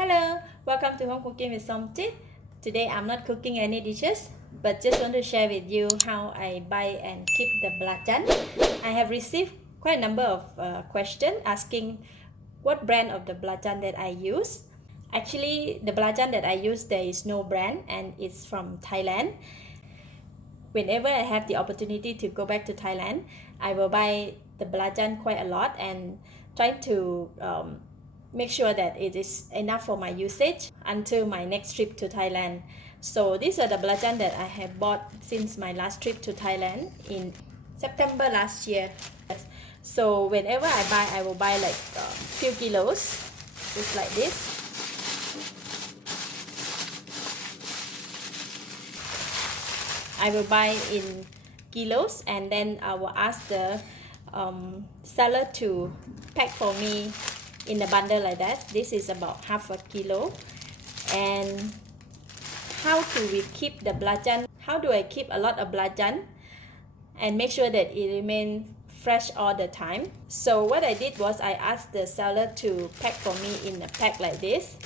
Hello, welcome to Home Cooking with Somtam. Today I'm not cooking any dishes, but just want to share with you how I buy and keep the belacan. I have received quite a number of questions asking what brand of the belacan that I use. Actually, the belacan that I use, there is no brand and it's from Thailand. Whenever I have the opportunity to go back to Thailand, I will buy the belacan quite a lot and try to make sure that it is enough for my usage until my next trip to Thailand. So these are the belacan that I have bought since my last trip to Thailand in September last year. So whenever I buy, I will buy like a few kilos, just like this. I will buy in kilos and then I will ask the seller to pack for me in a bundle like that. This is about half a kilo. And how do we keep the belacan? How do I keep a lot of belacan and make sure that it remains fresh all the time? So what I did was I asked the seller to pack for me in a pack like this.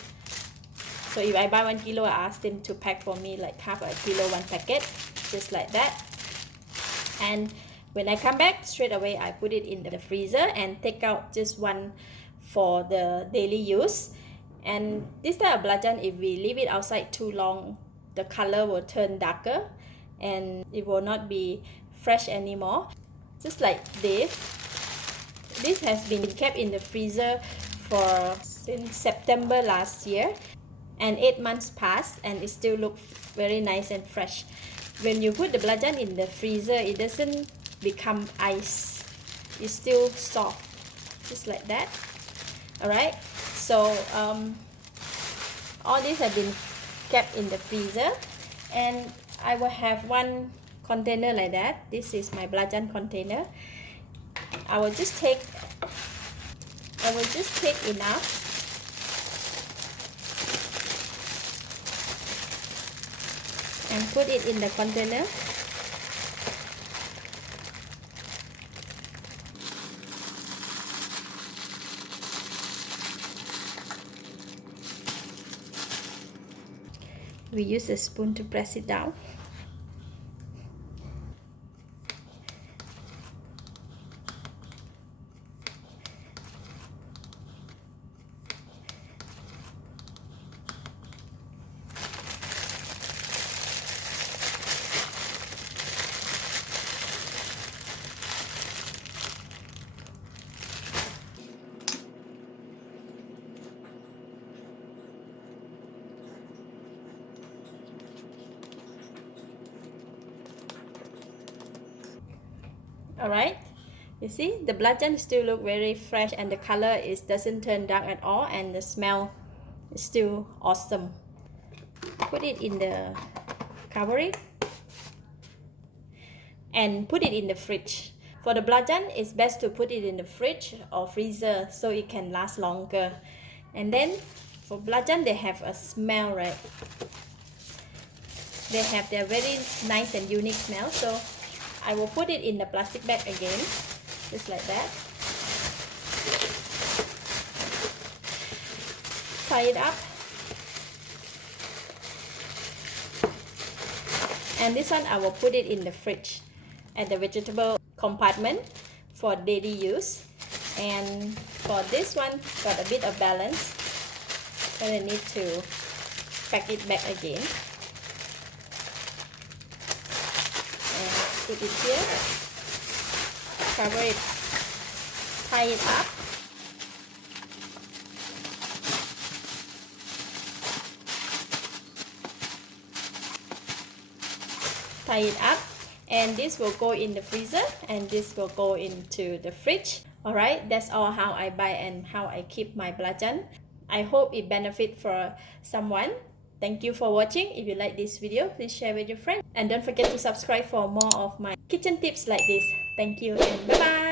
So if I buy 1 kilo, I asked him to pack for me like half a kilo, one packet, just like that. And when I come back, straight away I put it in the freezer and take out just one for the daily use. And this type of belacan, if we leave it outside too long, the color will turn darker and it will not be fresh anymore. Just like this. This has been kept in the freezer for since September last year. And 8 months passed and it still looks very nice and fresh. When you put the belacan in the freezer, it doesn't become ice. It's still soft, just like that. Alright, so all these have been kept in the freezer, and I will have one container like that. This is my belacan container. I will just take enough. And put it in the container. We use a spoon to press it down. Alright, you see the belacan still look very fresh and the color doesn't turn dark at all, and the smell is still awesome. Put it in the cover it and put it in the fridge. For the belacan, it's best to put it in the fridge or freezer so it can last longer. And then for belacan, they have a smell, right? They have their very nice and unique smell. So I will put it in the plastic bag again, just like that. Tie it up. And this one I will put it in the fridge at the vegetable compartment for daily use. And for this one, got a bit of balance, so I need to pack it back again. Put it here, cover it, tie it up, and this will go in the freezer and this will go into the fridge. Alright, that's all how I buy and how I keep my belacan. I hope it benefit for someone. Thank you for watching. If you like this video, please share with your friends. And don't forget to subscribe for more of my kitchen tips like this. Thank you and bye-bye.